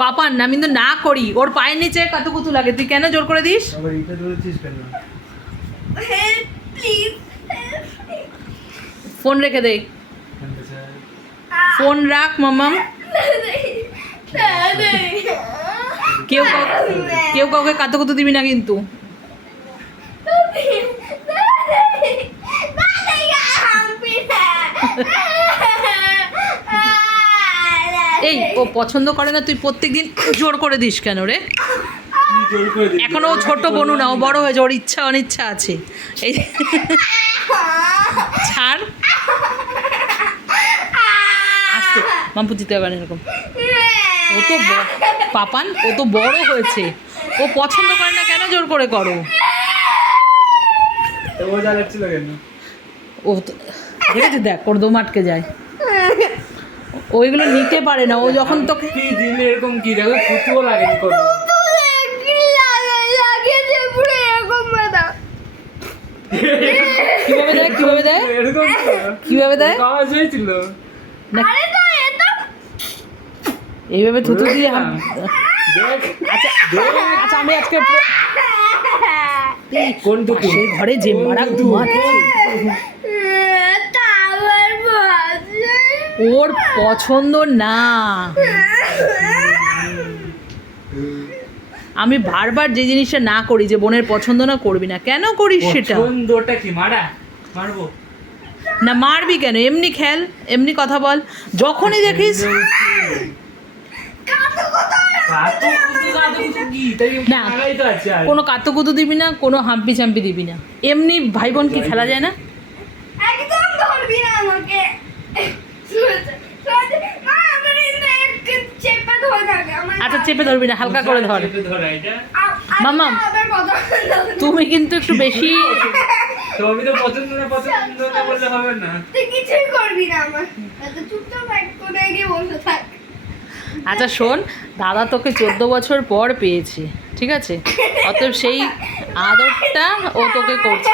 পাপার না, আমি তো না করি। ওর পায়ের নিচে কাতুকুতু লাগে, তুই কেন জোর করে দিস? ফোন রেখে দে, ফোন রাখ মামাম। কেউ কাউকে কাতুকুতু দিবি না কিন্তু। এই ও পছন্দ করে না, তুই প্রত্যেকদিন জোর করে দিস কেন রে? এখনো ও ছোট বনু না, ও বড় হয়েছে, ওর ইচ্ছা অনিচ্ছা আছে। এই ছাড়, আসতে মাম্পু দিতে হবে না এরকম। ও তো পাপান, ও তো বড় হয়েছে, ও পছন্দ করে না, কেন জোর করে করো? ও তো দেখেছি, দেখ ওর দম আটকে যায়, ওইগুলো নিতে পারে না। ও যখন তোকে এরকম কি দেখো কুতুও লাগে কিভাবে দেয়, কিভাবে দেয়, কিভাবে দেয় না, এইভাবে থুতু দিয়ে। আচ্ছা আচ্ছা, আমি আজকে কোন তো সেই ঘরে যে মারা ঘুমাচ্ছে, ওর পছন্দ না। আমি বারবার যে জিনিসটা না করি, যে বোনের পছন্দ না, করবি না, কেন করিস সেটা? পছন্দটা কি মারবো না, মারবি কেন? এমনি খেল, এমনি কথা বল, যখনই দেখিস। না, কোনো কাতুকুতু দিবি না, কোনো হাম্পি চাম্পি দিবি না, এমনি ভাই বোন কি খেলা যায় না? আচ্ছা চেপে ধরবি না, হালকা করে ধর মামা। তুমি কিন্তু একটু বেশি। তুমি তো পছন্দ না বললে হবে না, তুই কিছুই করবি না, আমার এত চুপচাপ এক কোণে গিয়ে বসে থাক। আচ্ছা শোন, দাদা তোকে 14 বছর পর পেয়েছে, ঠিক আছে? অতএব সেই আদরটা ও তোকে করছে।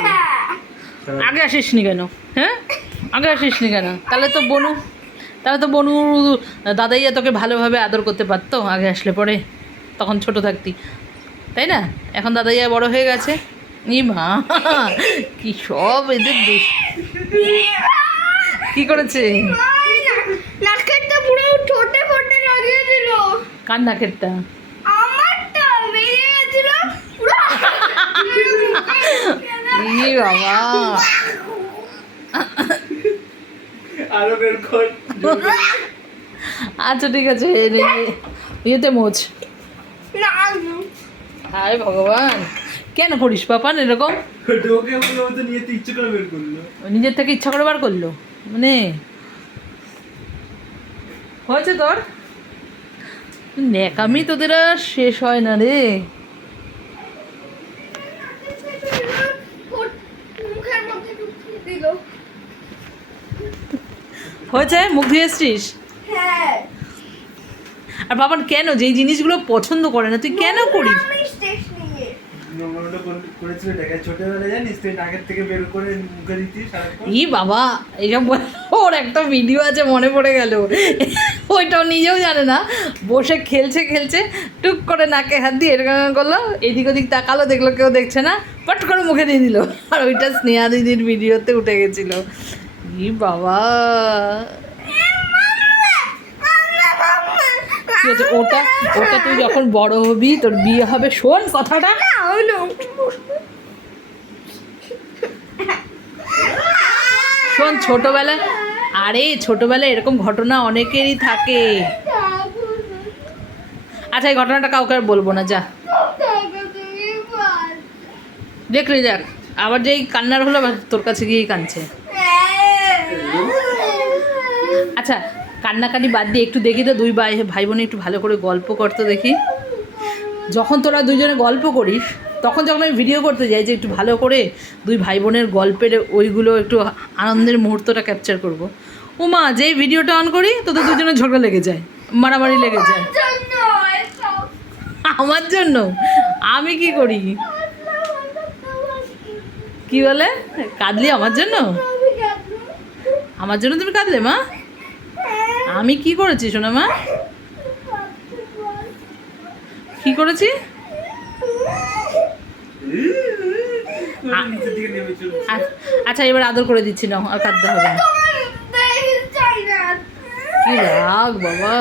আগে আসিসনি কেন? হ্যাঁ, আগে আসিসনি কেন? তাহলে তো বনু দাদাইয়া তোকে ভালোভাবে আদর করতে পারতো আগে আসলে পরে, তখন ছোট থাকতি, তাই না? এখন দাদাইয়া বড় হয়ে গেছে। ই মা, কি সব এদের দোষ। কি করেছে? নাকেরটা পুরো ঠোঁটে ফোটে লাগিয়ে দিল। কার নাকেরটা? আমারটা বেরিয়ে গেছিল পুরো। ই বাবা, আরো বের কর। আচ্ছা ঠিক আছে, ইয়েতে মোচ। না, হায় ভগবান, কেন করিস পাপান এরকম? ঢোকে বলে ও তো নিয়ে ইচ্ছে করে বের করলো, নিজের থেকে ইচ্ছা করে বার করলো, মানে হয়েছে তোর ন্যাকামি, তোদের আর শেষ হয় না রে। মুখের মধ্যে ঢুকিয়ে দিল। হয়েছে, মুখ ধুয়ে এসছিস? হ্যাঁ, আর বাবান কেন যেই জিনিসগুলো পছন্দ করে না তুই কেন করিস? আমি স্টেশ নিয়ে নোংরাটা করেছিল টাকা ছোটবেলায়, জানিস তুই নাকের থেকে বের করে মুখে দিতিস সারাক্ষণ। ই বাবা, এইসব ওর একটা ভিডিও আছে, মনে পড়ে গেল, ওইটাও নিজেও জানে না, বসে খেলছে টুক করে নাকে হাত দিয়ে এরকম করলো, এদিক ওদিক তাকালো, দেখলো কেউ দেখছে না, পট করে মুখে দিয়ে দিল, আর ওইটা স্নেহা দিদির ভিডিওতে উঠে গেছিল। ই বাবা, ঠিক আছে, ওটা তুই যখন বড় হবি, তোর বিয়ে হবে, শোন কথাটা। শোন, ছোটবেলায় এরকম ঘটনা অনেকেরই থাকে। আচ্ছা, এই ঘটনাটা কাউকে আর বলবো না, যা দেখলি, দেখ আবার যেই কান্নার হলো, তোর কাছে গিয়েই কাঁদছে। আচ্ছা, কান্নাকাটি বাদ দিয়ে একটু দেখি তো, দুই ভাই বোনে একটু ভালো করে গল্প করতো দেখি। যখন তোরা দুইজনে গল্প করিস, তখন যখন আমি ভিডিও করতে যাই, যে একটু ভালো করে দুই ভাই বোনের গল্পের ওইগুলো একটু আনন্দের মুহূর্তটা ক্যাপচার করব। ও মা, যেই ভিডিওটা অন করি তোদের দুজনে ঝগড়া লেগে যায়, মারামারি লেগে যায়। আমার জন্য? আমি কি করি? কি বলে? কাঁদলি আমার জন্য? আমার জন্য তুমি কাঁদলে মা? আমি কি করেছি সোনামা? কি করেছি? নিচের দিকে নেমে চলছে। আচ্ছা এবার আদর করে দিচ্ছি, নাও আর কাঁদতে হবে না। চাই না। কি রাগ বাবা।